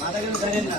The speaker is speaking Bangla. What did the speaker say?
মাথা কিন্তু না